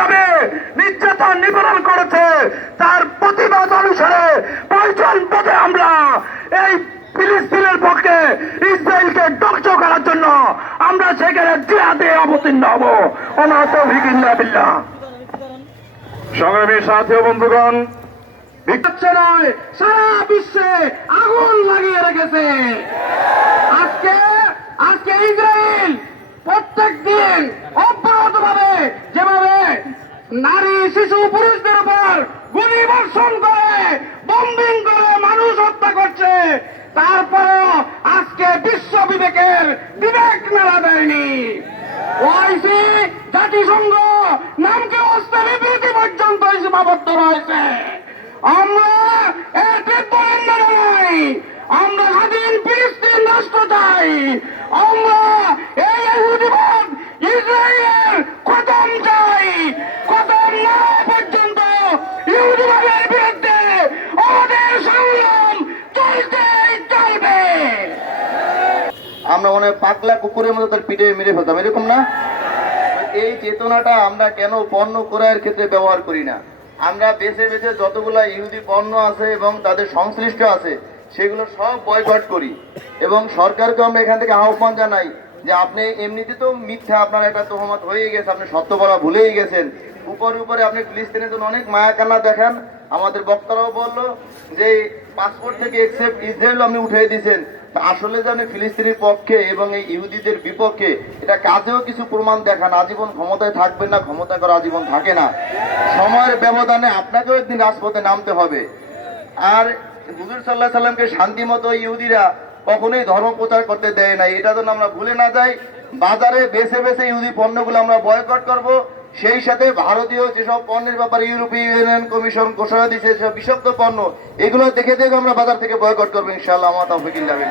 যেভাবে নির্যাতন নিপীড়ন করেছে তার প্রতিবাদ অনুসারে প্রয়োজন পথে আমরা এই ফিলিস্তিনের পক্ষে ইসরায়েলকে ধ্বংস করার জন্য আমরা সেখানে জিহাদে অবতীর্ণ হব। ওমা তৌফিক ইল্লা বিল্লাহ। সংগ্রামী সাথী ও বন্ধুগণ, বিচ্ছিন্ন নয়, সারা বিশ্বে আগুন লাগিয়ে রেখেছে। আজকে ইসরায়েল প্রত্যেক দিন অব্যাহতভাবে যেভাবে নারী শিশু পুরুষদের উপর গুলি বর্ষণ করে বম্বিং করে মানুষ হত্যা করছে, তারপরও আজকে বিশ্ব বিবেক মেলা দেয়নি। ওআইসি জাতিসংঘ নামকে অস্ত্র বিবৃতি পর্যন্ত সীমাবদ্ধ রয়েছে। আমরা এর তীব্র নই, আমরা স্বাধীন ফিলিস্তিন রাষ্ট্র চাই। আমরা এই ইহুদিবাদ ইসরায়েলের খতম চাই। খতম না হওয়া পর্যন্ত ইহুদিবাদের বিরুদ্ধে আমাদের সংগ্রাম চলতেই চলবে। আমরা মনে পাগলা কুকুরের মতো তার পিঠে মেরে ফেলতাম, এরকম না? এই চেতনাটা আমরা কেন পণ্য ক্রয়ের ক্ষেত্রে ব্যবহার করি না? আমরা বেছে বেছে যতগুলা ইহুদি পণ্য আছে এবং তাদের সংশ্লিষ্ট আছে সেগুলো সব বয়কট করি এবং সরকারকে আমরা এখান থেকে আহ্বান জানাই যে আপনি এমনিতে তো মিথ্যা, আপনার একটা তহমত হয়ে গেছে, আপনি সত্য বলা ভুলেই গেছেন। উপরে আপনি ফিলিস্তিনের জন্য অনেক মায়া কান্না দেখান। আমাদের বক্তারাও বললো যে পাসপোর্ট থেকে এক্সেপ্ট ইসরায়েল আপনি উঠিয়ে দিয়েছেন, আসলে যে আপনি ফিলিস্তিনের পক্ষে এবং এই ইহুদিদের বিপক্ষে, এটা কাজেও কিছু প্রমাণ দেখান। আজীবন ক্ষমতায় থাকবেন না, ক্ষমতা করা আজীবন থাকে না। সময়ের ব্যবধানে আপনাকেও একদিন রাজপথে নামতে হবে। আর হুজুর সাল্লাল্লাহু আলাইহি সাল্লামকে শান্তি মতো ইহুদিরা কখনোই ধর্ম প্রচার করতে দেয় নাই, এটা যেন আমরা ভুলে না যাই। বাজারে বেছে বেছে ইহুদি পণ্যগুলো আমরা বয়কট করব। সেই সাথে ভারতীয় যেসব পণ্যের ব্যাপারে ইউরোপীয় ইউনিয়ন কমিশন ঘোষণা দিয়েছে, সেসব বিষাক্ত পণ্য, এগুলো দেখে আমরা বাজার থেকে বয়কট করবো ইনশাআল্লাহ। আমার তৌফিক ইল্লাহ বিল্লাহ।